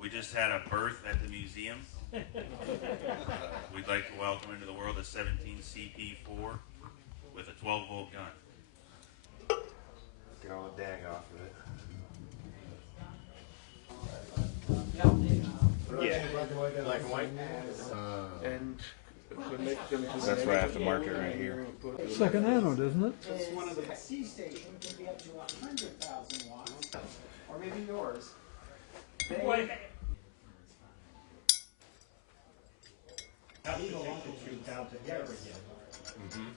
We just had a birth at the museum. We'd like to welcome into the world a 17 CP4 with a 12-volt gun. Get all the dag off of it. Yeah. Black and white. And connect them to That's where I have to mark it right here. Second anode, isn't it? It's one of the C station can be up to 100,000 watts, or maybe yours.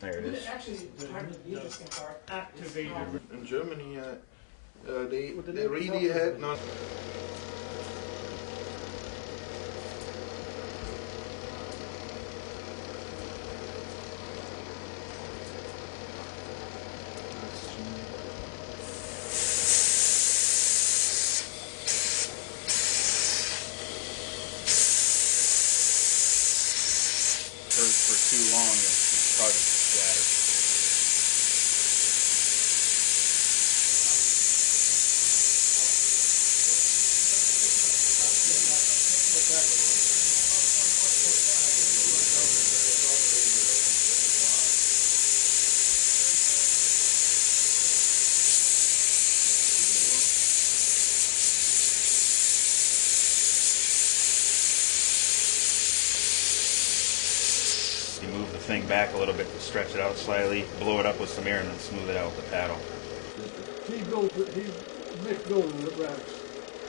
There it is. in Germany, they really had not. For too long, it causes it to splatter. You move the thing back a little bit to stretch it out slightly, blow it up with some air, and then smooth it out with the paddle. He makes gold in the racks.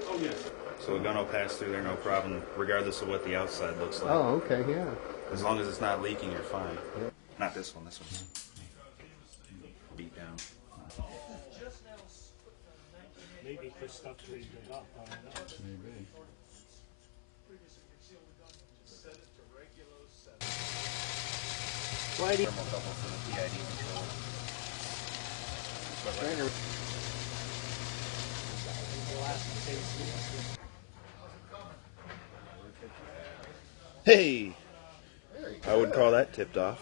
Oh, yes. So the gun will pass through there, no problem, regardless of what the outside looks like. Oh, okay, yeah. As long as it's not leaking, you're fine. Yeah. Not this one, this one's beat down. Maybe Christoph treated it up, I don't know. Maybe. Why do you... Thermal couple for the PID control. Hey! I would call that tipped off.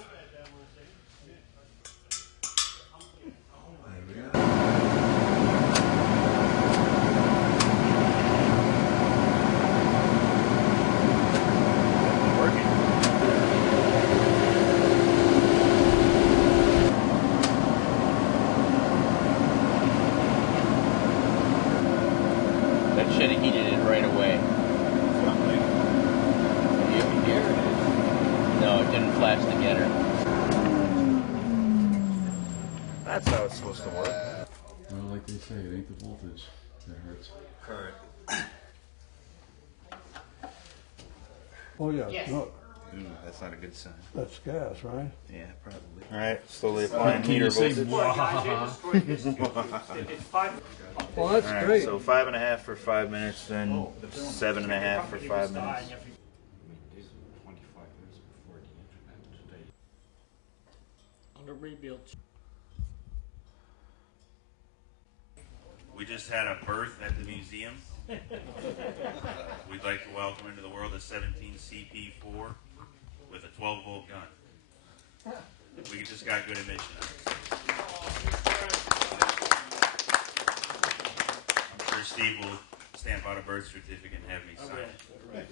That should have heated it right away. No, it didn't flash the getter. That's how it's supposed to work. Well, like they say, it ain't the voltage that hurts. Current. Oh yeah, no, Ooh, that's not a good sign. that's gas, right? Yeah, probably. Alright, slowly applying heater voltage. Well, that's Alright, great. so 5.5 for 5 minutes, then 7.5 for 5 minutes. On the rebuild. We just had a birth at the museum. We'd like to welcome into the world a 17 CP4 with a 12-volt gun. We just got good emission. I'm sure Steve will stamp out a birth certificate and have me sign it.